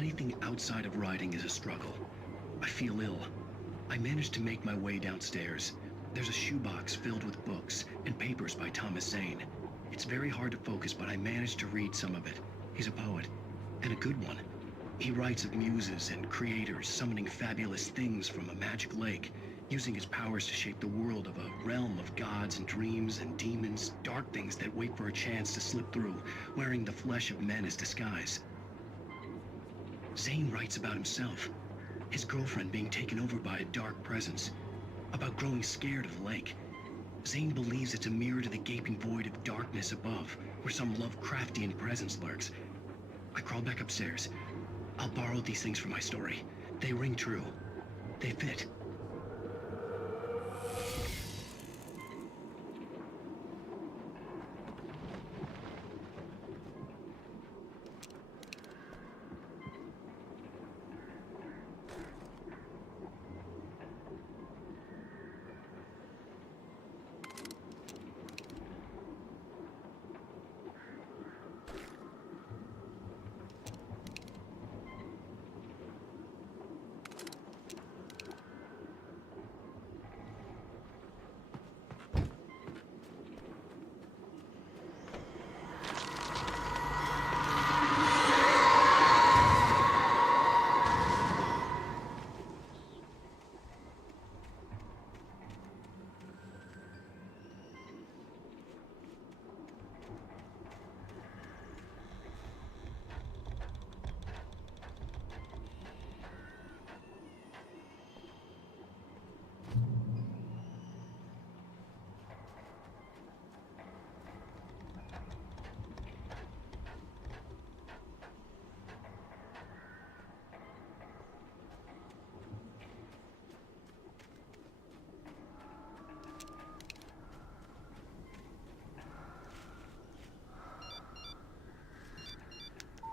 Anything outside of writing is a struggle. I feel ill. I managed to make my way downstairs. There's a shoebox filled with books and papers by Thomas Zane. It's very hard to focus, but I managed to read some of it. He's a poet, and a good one. He writes of muses and creators summoning fabulous things from a magic lake, using his powers to shape the world of a realm of gods and dreams and demons, dark things that wait for a chance to slip through, wearing the flesh of men as disguise. Zane writes about himself, his girlfriend being taken over by a dark presence, about growing scared of the lake. Zane believes it's a mirror to the gaping void of darkness above, where some Lovecraftian presence lurks. I crawl back upstairs. I'll borrow these things for my story. They ring true. They fit.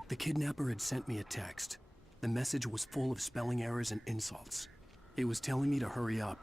The kidnapper had sent me a text. The message was full of spelling errors and insults. It was telling me to hurry up.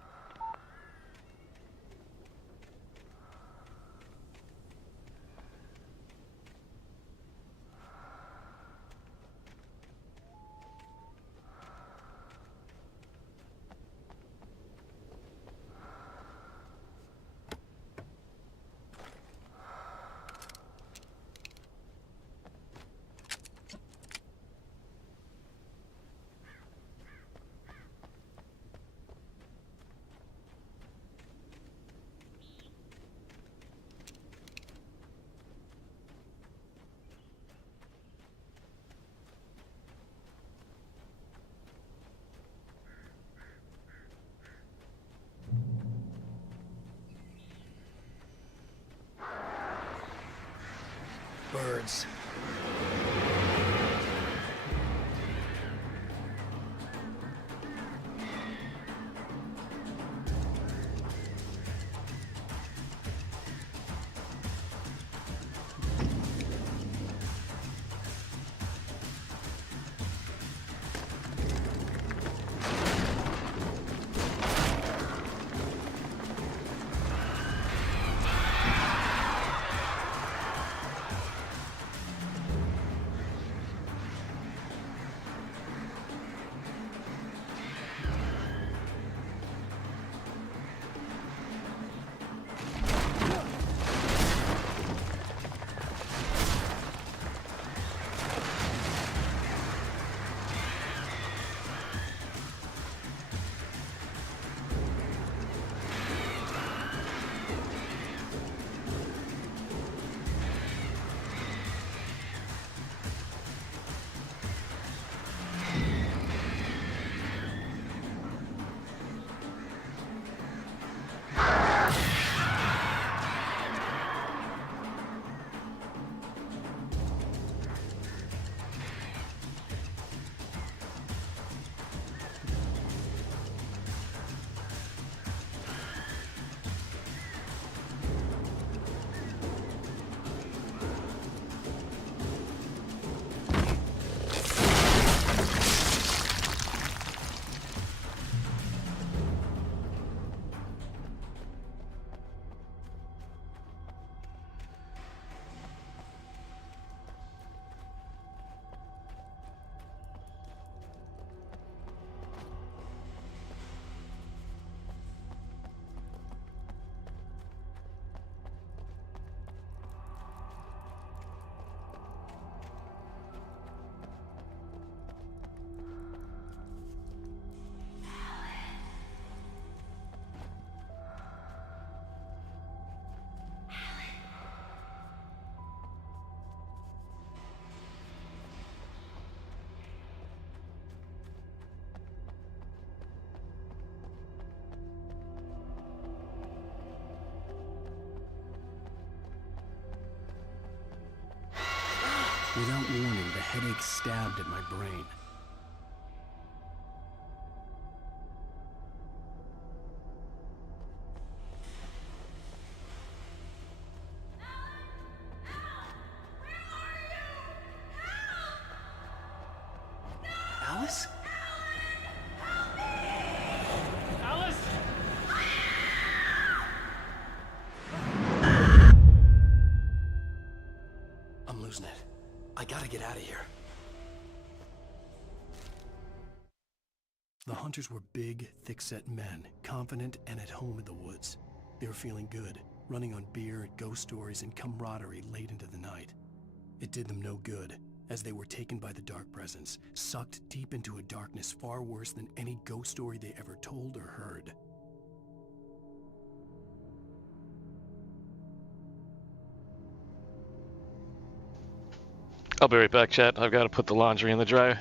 Birds. Without warning, the headache stabbed at my brain. Alice? Alice! I'm losing it. I gotta get out of here. The hunters were big, thick-set men, confident and at home in the woods. They were feeling good, running on beer, ghost stories, and camaraderie late into the night. It did them no good, as they were taken by the dark presence, sucked deep into a darkness far worse than any ghost story they ever told or heard. I'll be right back, chat. I've got to put the laundry in the dryer.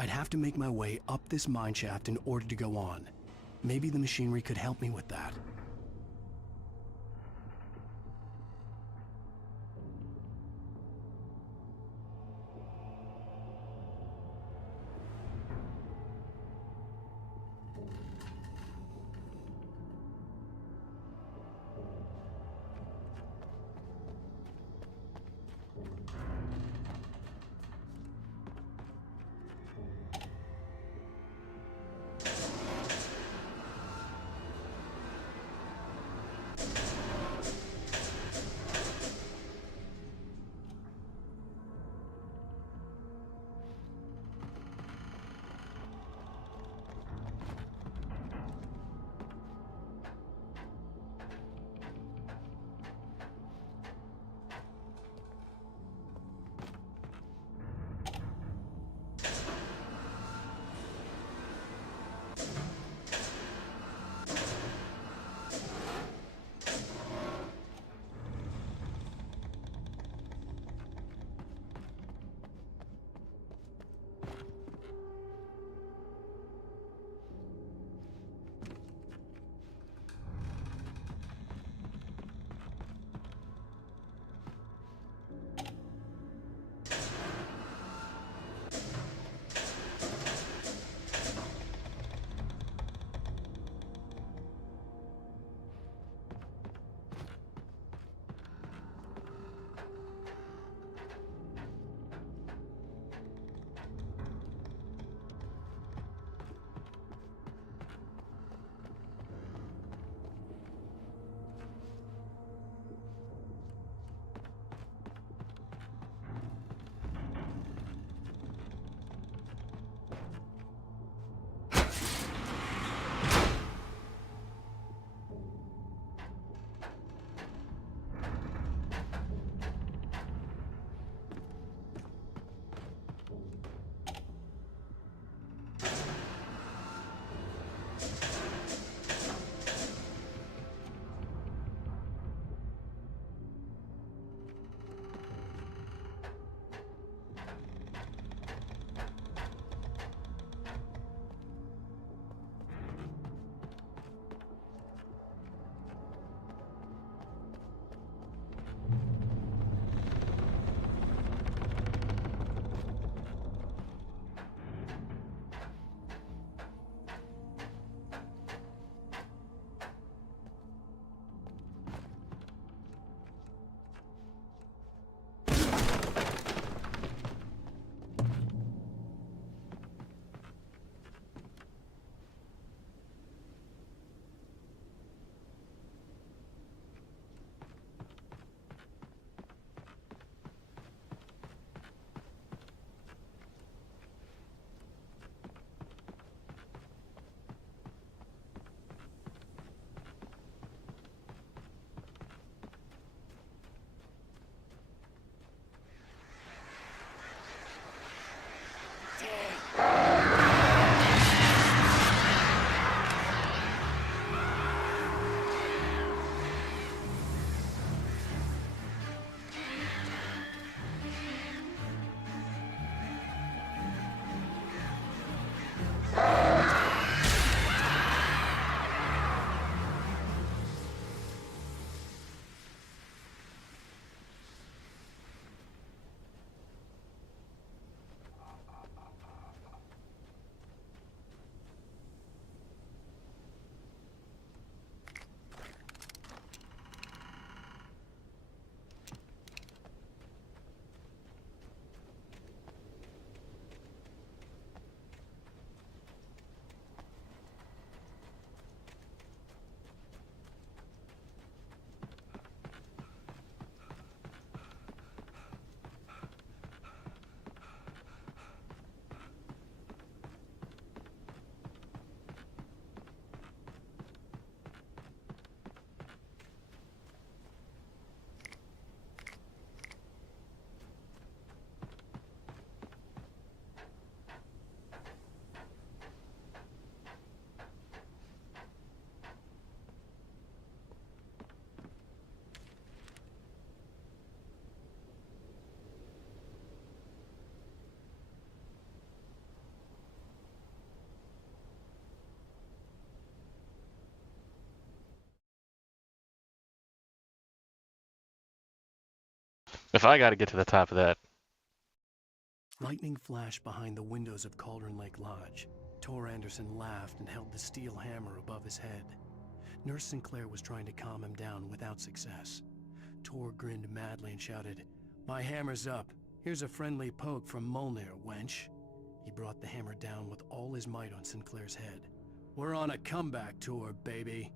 I'd have to make my way up this mine shaft in order to go on. Maybe the machinery could help me with that. If I gotta get to the top of that. Lightning flashed behind the windows of Cauldron Lake Lodge. Tor Anderson laughed and held the steel hammer above his head. Nurse Sinclair was trying to calm him down without success. Tor grinned madly and shouted, "My hammer's up. Here's a friendly poke from Molnir, wench." He brought the hammer down with all his might on Sinclair's head. "We're on a comeback tour, baby."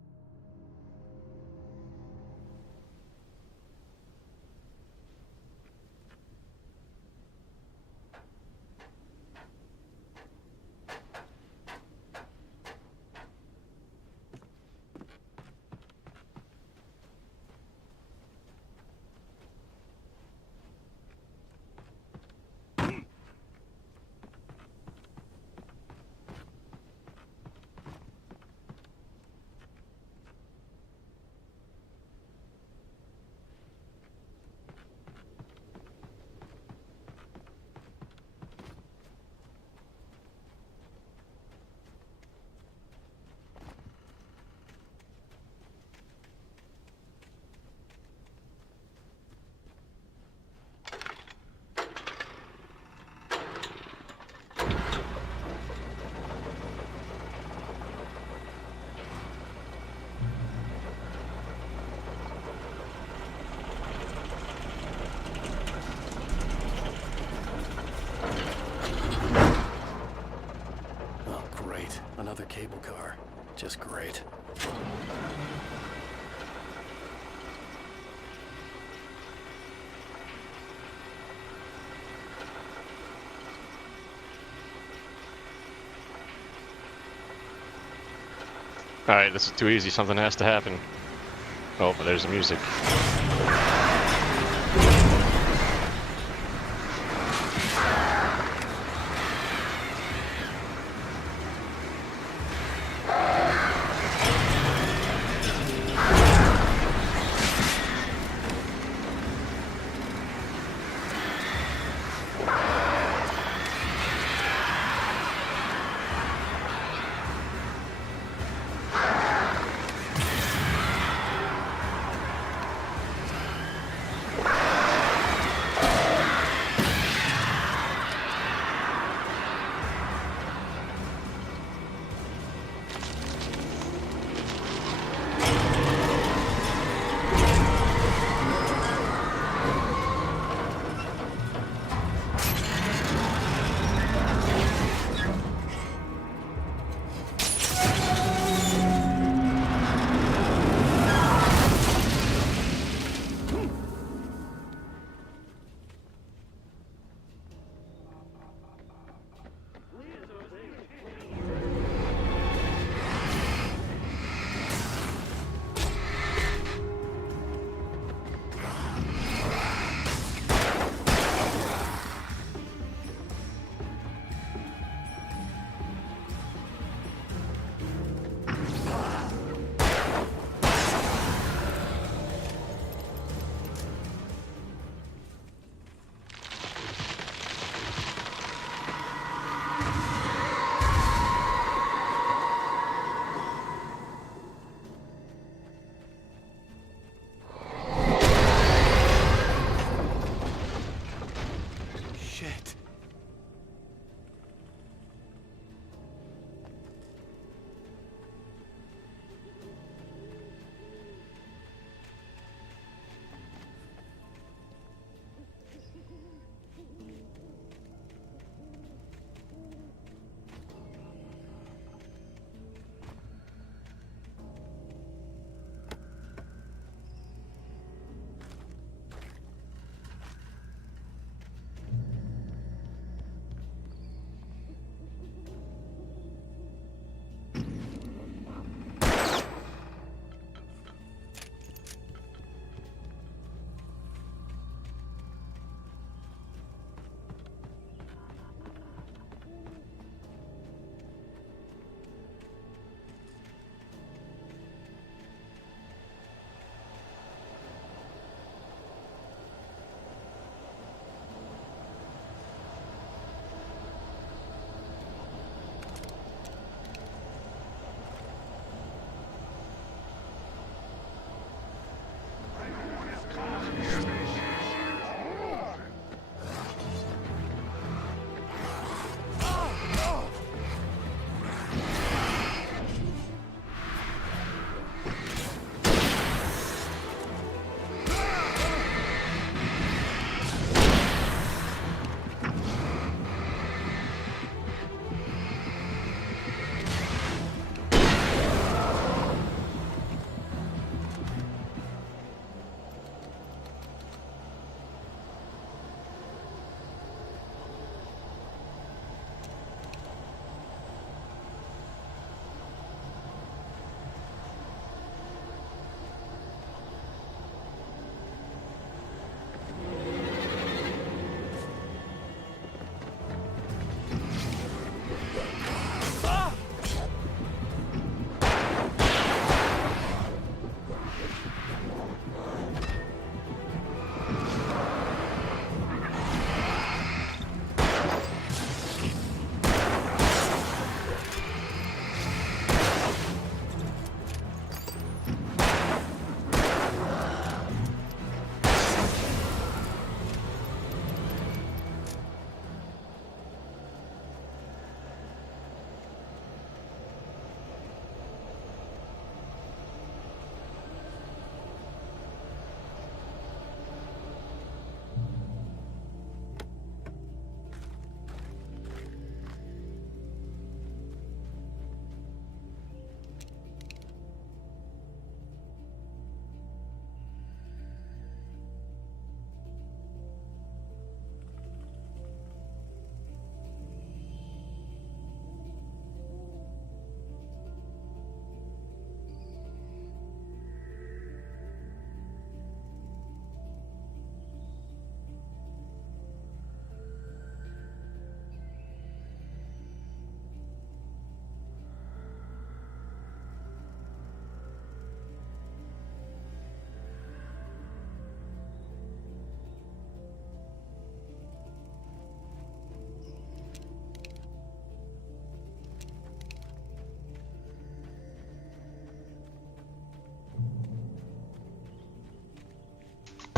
Another cable car. Just great. Alright, this is too easy. Something has to happen. Oh, but there's the music.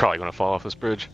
probably gonna fall off this bridge.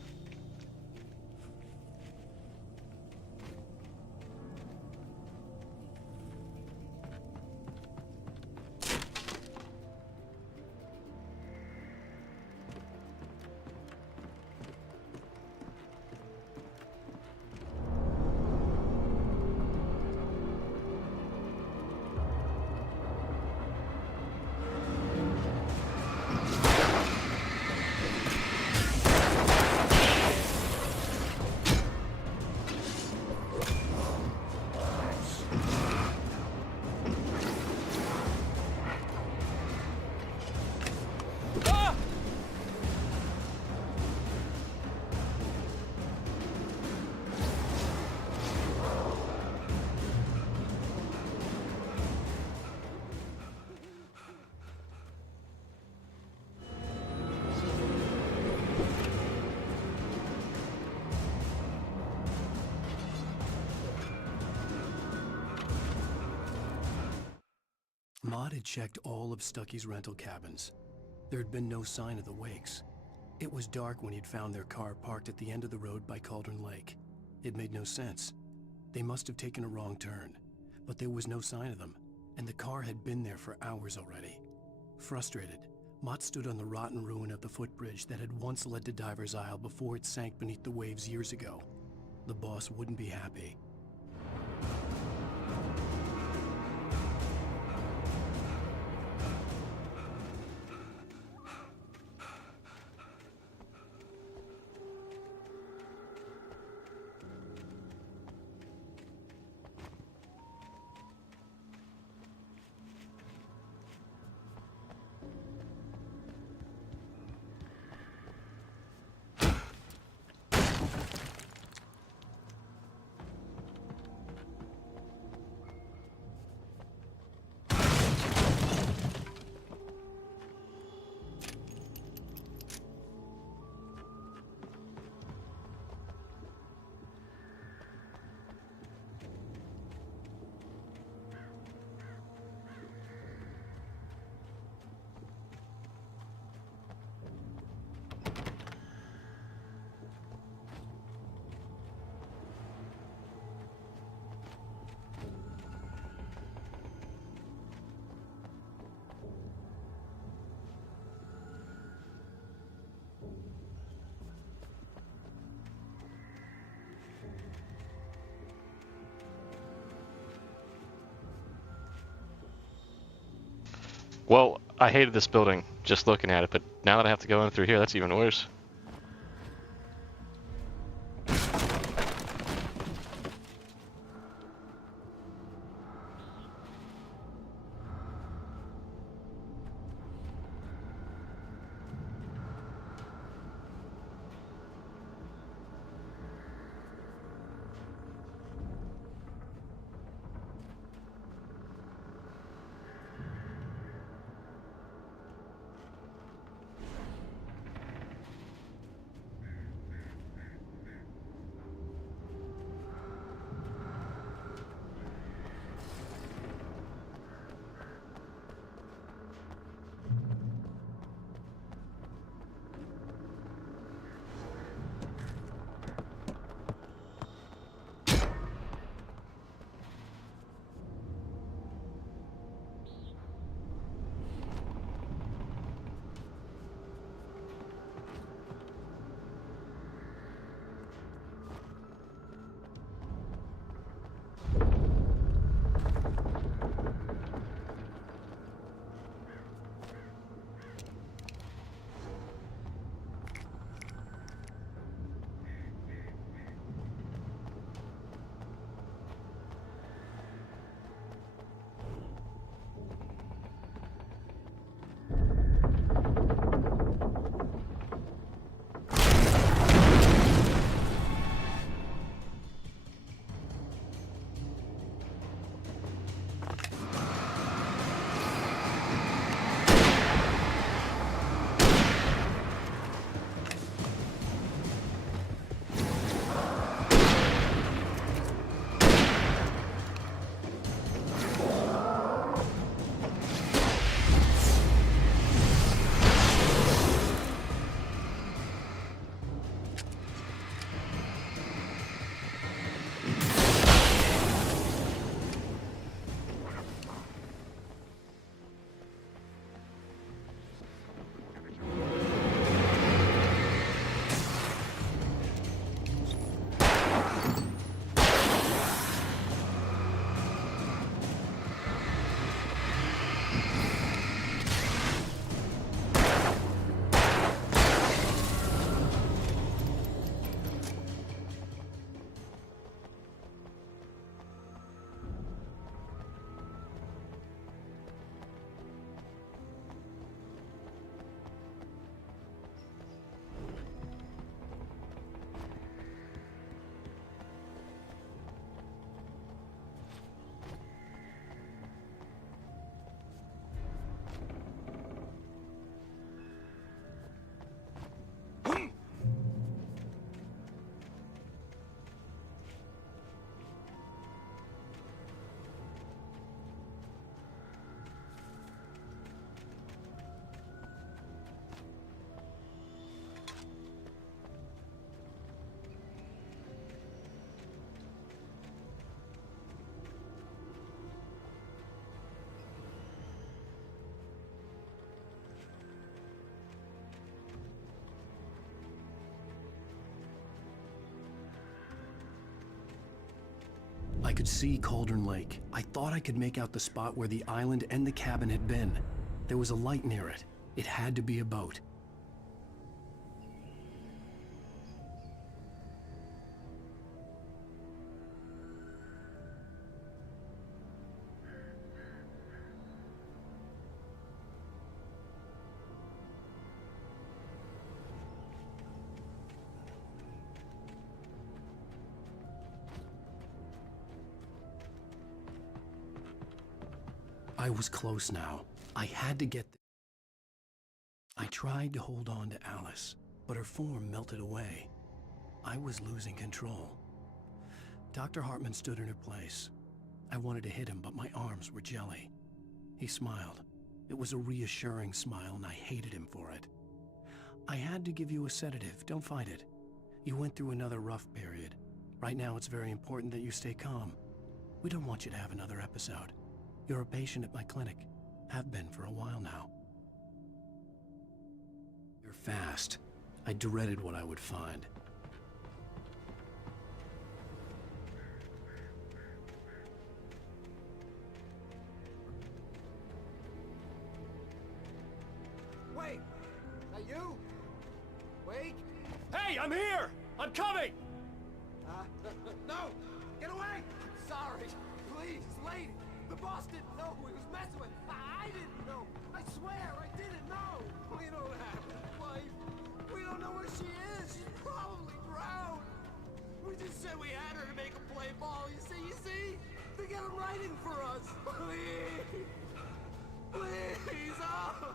Maud had checked all of Stucky's rental cabins. There had been no sign of the Wakes. It was dark when he'd found their car parked at the end of the road by Cauldron Lake. It made no sense. They must have taken a wrong turn, but there was no sign of them, and the car had been there for hours already. Frustrated, Mott stood on the rotten ruin of the footbridge that had once led to Diver's Isle before it sank beneath the waves years ago. The boss wouldn't be happy. Well, I hated this building just looking at it, but now that I have to go in through here, that's even worse. I could see Cauldron Lake. I thought I could make out the spot where the island and the cabin had been. There was a light near it. It had to be a boat. I was close now. I had to get I tried to hold on to Alice, but her form melted away. I was losing control. Dr. Hartman stood in her place. I wanted to hit him, but my arms were jelly. He smiled. It was a reassuring smile, and I hated him for it. I had to give you a sedative. Don't fight it. You went through another rough period. Right now, it's very important that you stay calm. We don't want you to have another episode. You're a patient at my clinic. Have been for a while now. You're fast. I dreaded what I would find. Wait! That you? Wait! Hey, I'm here! I'm coming! No! Get away! Sorry! Please, lady! The boss didn't know who he was messing with! I didn't know! I swear, I didn't know! We don't have his wife! We don't know where she is! She's probably drowned! We just said we had her to make a play ball! You see? They got him writing for us! Please! Please! Oh!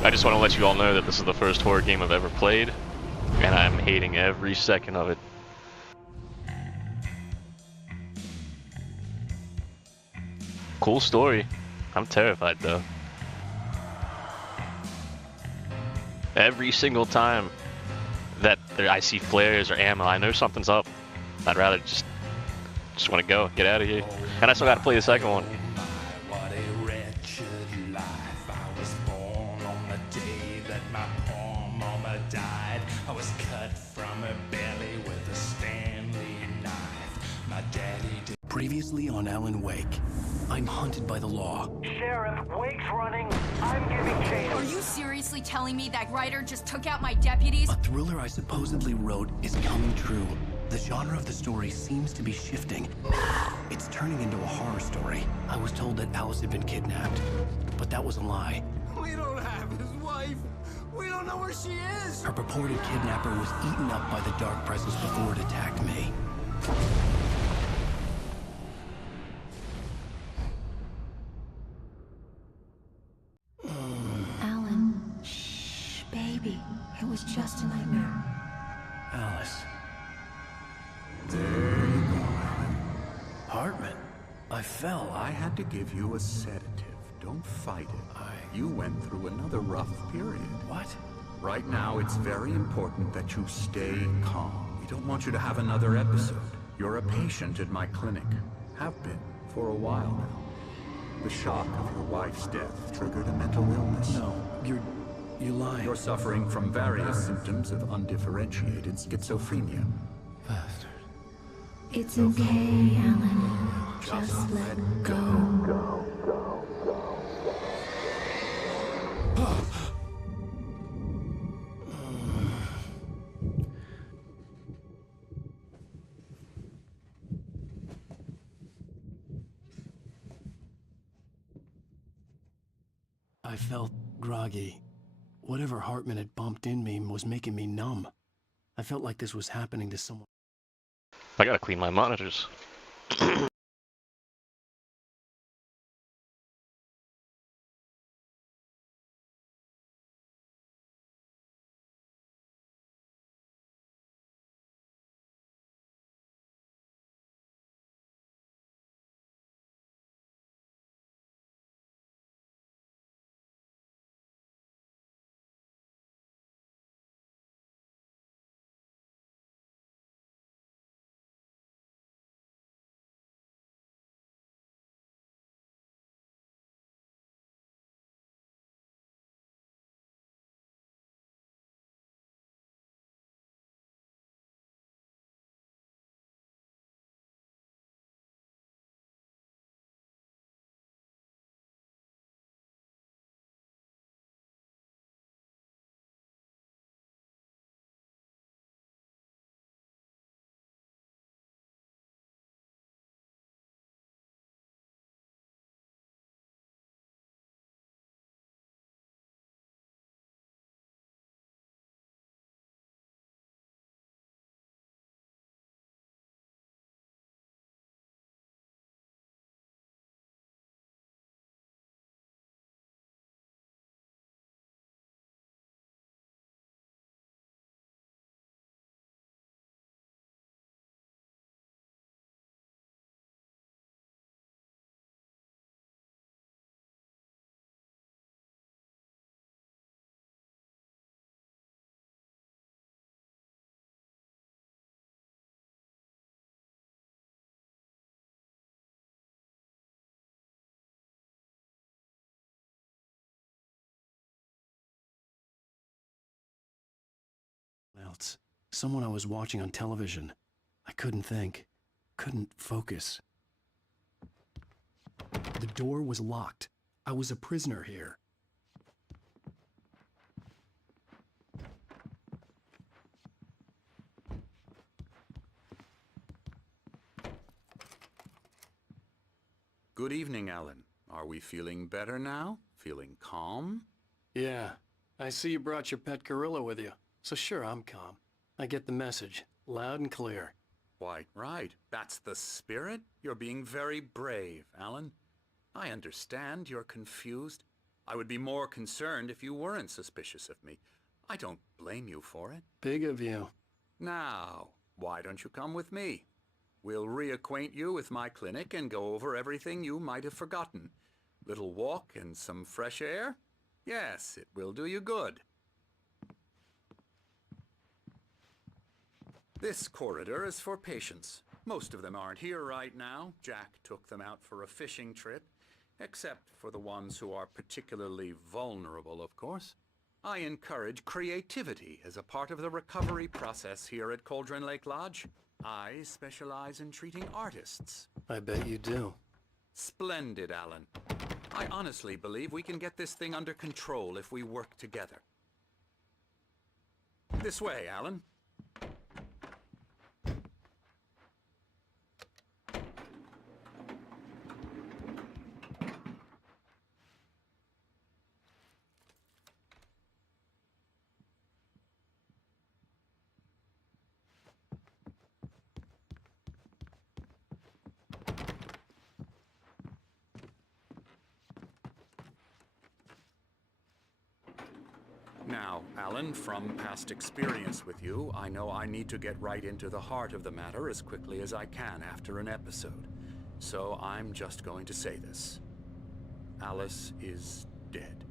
I just want to let you all know that this is the first horror game I've ever played, and I'm hating every second of it. Cool story. I'm terrified though. Every single time that I see flares or ammo, I know something's up. I'd rather just want to go, get out of here. And I still got to play the second one. What a wretched life. I was born on the day that my poor mama died. I was cut from her belly with a Stanley knife. My daddy did. Previously on Alan Wake, I'm hunted by the law. Sheriff, Wake's running. I'm giving chase. Are you seriously telling me that writer just took out my deputies? A thriller I supposedly wrote is coming true. The genre of the story seems to be shifting. It's turning into a horror story. I was told that Alice had been kidnapped, but that was a lie. We don't have his wife! We don't know where she is! Her purported kidnapper was eaten up by the dark presence before it attacked me. Alan, shh, baby. It was just a nightmare. Alice. There you go, Alan. Hartman. I fell. I had to give you a sedative. Don't fight it. You went through another rough period. What? Right now, it's very important that you stay calm. We don't want you to have another episode. You're a patient at my clinic. Have been for a while now. The shock of your wife's death triggered a mental illness. No, you're lying. You're suffering from various symptoms of undifferentiated schizophrenia. Bastard. It's okay, Alan. Just let go. I felt groggy. Whatever Hartman had bumped in me was making me numb. I felt like this was happening to someone. I gotta clean my monitors. Else. Someone I was watching on television. I couldn't think. Couldn't focus. The door was locked. I was a prisoner here. Good evening, Alan. Are we feeling better now? Feeling calm? Yeah. I see you brought your pet gorilla with you. So sure, I'm calm. I get the message. Loud and clear. Quite right. That's the spirit. You're being very brave, Alan. I understand you're confused. I would be more concerned if you weren't suspicious of me. I don't blame you for it. Big of you. Now, why don't you come with me? We'll reacquaint you with my clinic and go over everything you might have forgotten. Little walk and some fresh air? Yes, it will do you good. This corridor is for patients. Most of them aren't here right now. Jack took them out for a fishing trip, except for the ones who are particularly vulnerable, of course. I encourage creativity as a part of the recovery process here at Cauldron Lake Lodge. I specialize in treating artists. I bet you do. Splendid, Alan. I honestly believe we can get this thing under control if we work together. This way, Alan. Now, Alan, from past experience with you, I know I need to get right into the heart of the matter as quickly as I can after an episode. So I'm just going to say this. Alice is dead.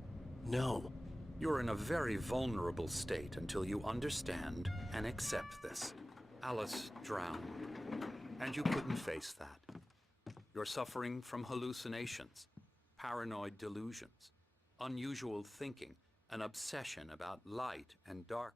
No. You're in a very vulnerable state until you understand and accept this. Alice drowned, and you couldn't face that. You're suffering from hallucinations, paranoid delusions, unusual thinking, an obsession about light and dark.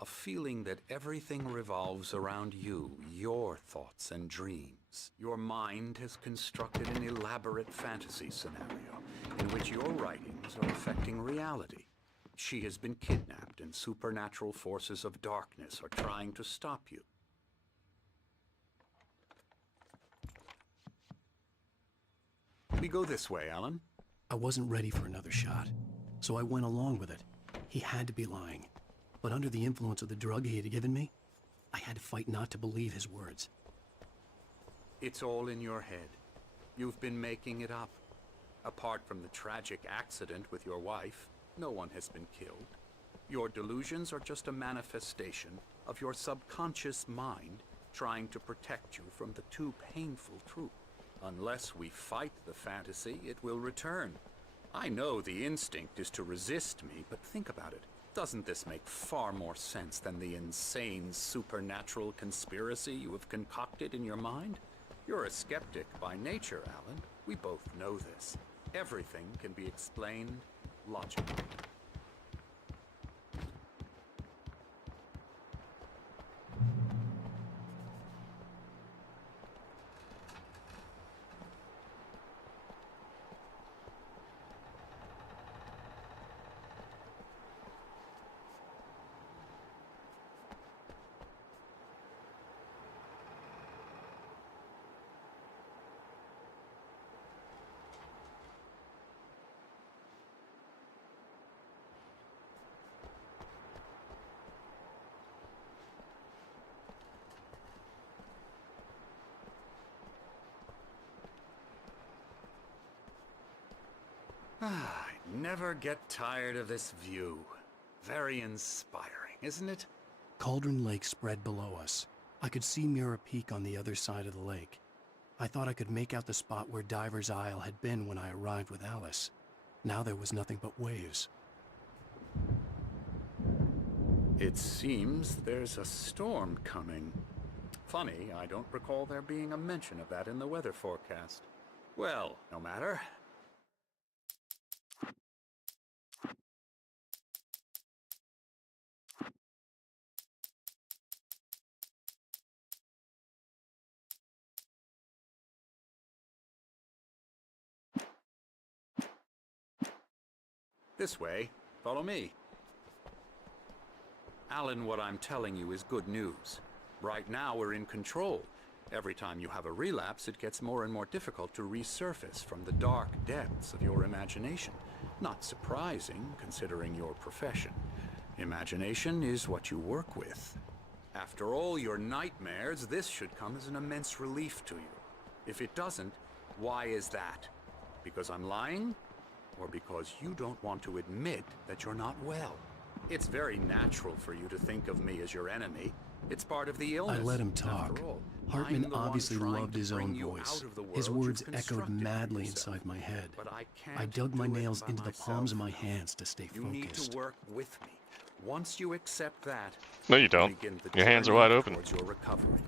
A feeling that everything revolves around you, your thoughts and dreams. Your mind has constructed an elaborate fantasy scenario in which your writings are affecting reality. She has been kidnapped and supernatural forces of darkness are trying to stop you. We go this way, Alan. I wasn't ready for another shot, so I went along with it. He had to be lying. But under the influence of the drug he had given me, I had to fight not to believe his words. It's all in your head. You've been making it up. Apart from the tragic accident with your wife, no one has been killed. Your delusions are just a manifestation of your subconscious mind trying to protect you from the too painful truth. Unless we fight the fantasy, it will return. I know the instinct is to resist me, but think about it. Doesn't this make far more sense than the insane supernatural conspiracy you have concocted in your mind? You're a skeptic by nature, Alan. We both know this. Everything can be explained logically. I never get tired of this view. Very inspiring, isn't it? Cauldron Lake spread below us. I could see Mirror Peak on the other side of the lake. I thought I could make out the spot where Diver's Isle had been when I arrived with Alice. Now there was nothing but waves. It seems there's a storm coming. Funny, I don't recall there being a mention of that in the weather forecast. Well, no matter. This way. Follow me. Alan, what I'm telling you is good news. Right now we're in control. Every time you have a relapse, it gets more and more difficult to resurface from the dark depths of your imagination. Not surprising, considering your profession. Imagination is what you work with. After all your nightmares, this should come as an immense relief to you. If it doesn't, why is that? Because I'm lying? Or because you don't want to admit that you're not well? It's very natural for you to think of me as your enemy. It's part of the illness. I let him talk. After all, Hartman I'm the one obviously trying loved to his bring own you voice. out of the His world words you've echoed constructed for madly yourself. inside my head. But I I can't dug my do it nails by into the myself. palms of my hands to stay You need focused. to work with me. Once you accept that, No, you we'll don't. begin the Your hands are journey wide open. towards your recovery.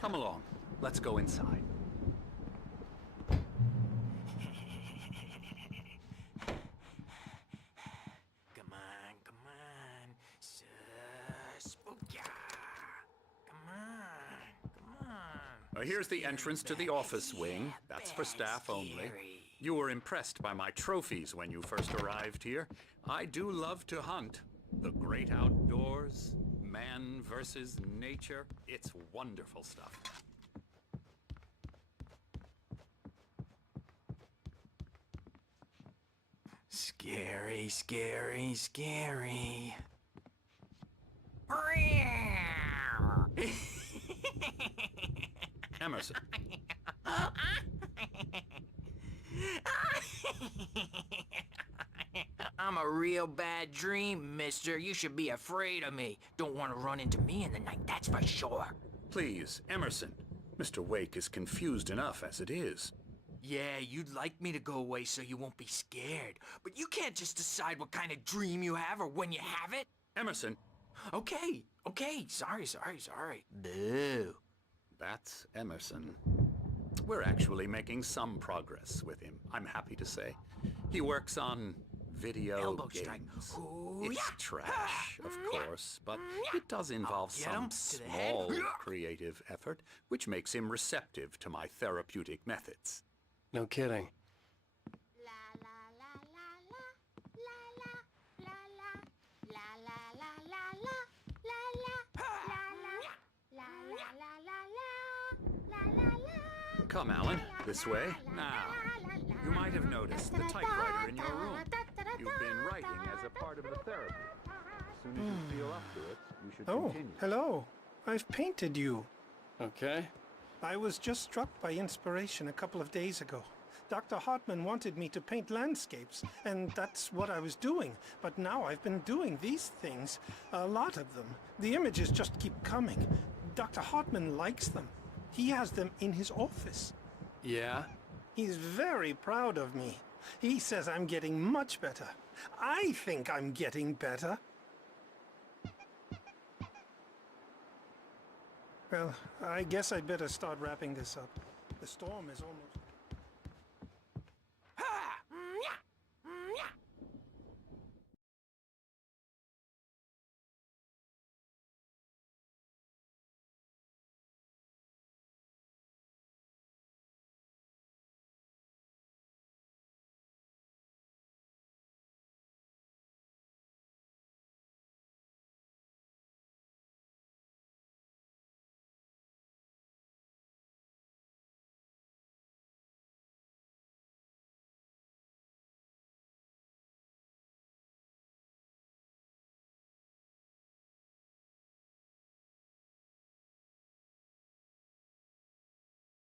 Come along. Let's go inside. Come on. Spookia. Come on. Here's the entrance to the office wing. That's for staff only. You were impressed by my trophies when you first arrived here. I do love to hunt. The great outdoors, man versus nature. It's wonderful stuff. Scary. Emerson, I'm a real bad dream, mister. You should be afraid of me. Don't want to run into me in the night, that's for sure. please, Emerson. Mr. Wake is confused enough as it is. Yeah, you'd like me to go away so you won't be scared. But you can't just decide what kind of dream you have or when you have it. Emerson, Okay. Sorry. Boo. that's Emerson. We're actually making some progress with him, I'm happy to say. He works on Video Elbow strike. games. Ooh, It's yeah. trash, of course, but it does involve Get 'em some to the head. small creative effort, which makes him receptive to my therapeutic methods. No kidding. Come, Alan, this way. Now, you might have noticed the typewriter in your room. You've been writing as a part of the therapy. As soon as you feel up to it, you should Oh, continue. hello. I've painted you. Okay. I was just struck by inspiration a couple of days ago. Dr. Hartman wanted me to paint landscapes, and that's what I was doing. But now I've been doing these things, a lot of them. The images just keep coming. Dr. Hartman likes them. He has them in his office. Yeah? He's very proud of me. He says I'm getting much better. I think I'm getting better. Well, I guess I'd better start wrapping this up. The storm is almost...